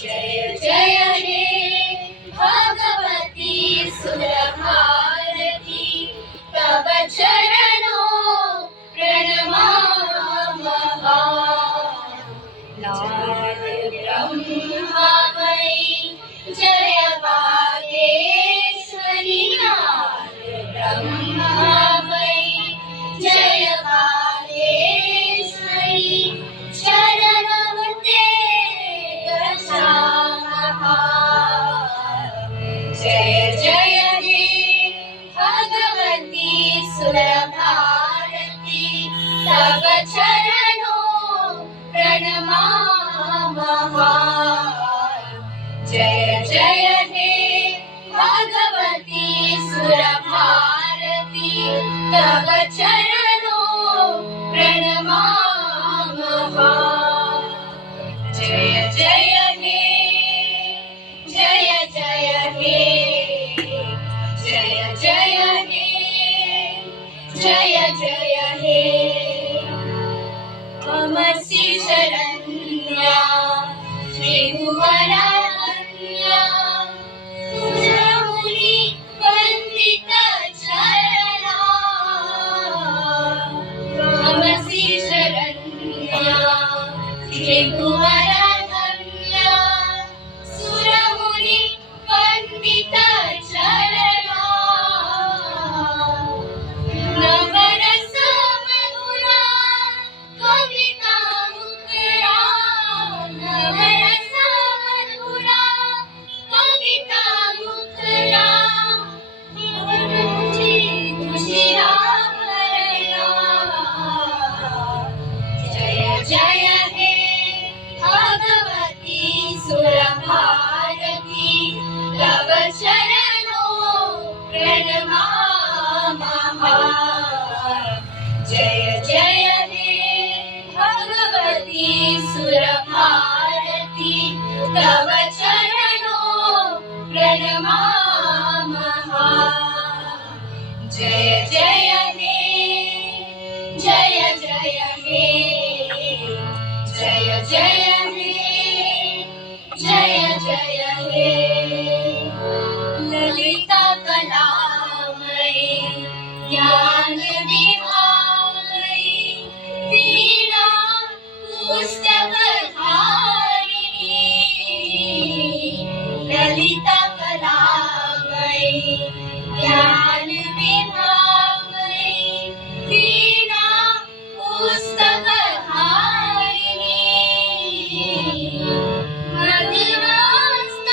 जय जय हे भगवती सुरभारती तव चरणों प्रणमामः। नाद ब्रह्मामयी जय वागेश्वरी, नाद ब्रह्मामयी जय वागेश्वरी, शरणं ते गच्छामः। जय जय हे भगवती सुरभारती तव चरणों प्रणमामः। जय जय हे भगवती सुरभारती तव चरणों प्रणमामः। जय जय हे जय जय हे जय जय हे जय जय हे त्वमसि शरण्या त्रिभुवनान्या सुरमुनि वन्दिता चरणा। त्वमसि शरण्या त्रिभुवनान्या सुरमुनि वन्दिता चरणा। नवरस मधुरा कविता मुखरा, नवरस मधुरा कविता मुखरा, रुचिरा भरया। जय जय हे भगवती सुरभारती तव चरणों प्रणमामः। जय जय हे भगवती सुरभारती तव चरणों प्रणमामः। जय जय हे जय जय हे जय जय हे जय जय हे ललिता कलामयी ज्ञान विभामयी वीणा पुस्तकधारिणी। ललिता कलामयी ज्ञान विभामयी वीणा पुस्तकधारिणी। मधुरास्तानो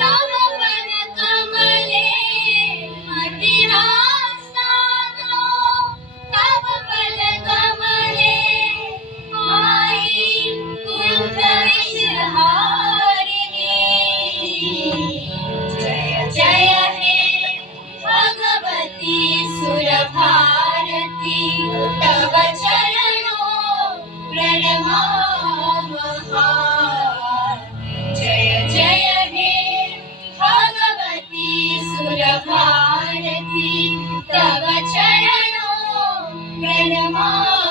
तव पदकमले, मधुरास्तानो तव पदकमले, मायि कुण्ठविषहारिणी। जय जय हे भगवती सुरभारती तव चरणों प्रणमामः। जय जय हे भगवती सुरभारती तव चरणों प्रणमामः।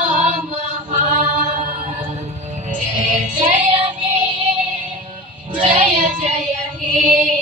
जय जय हे जय जय हे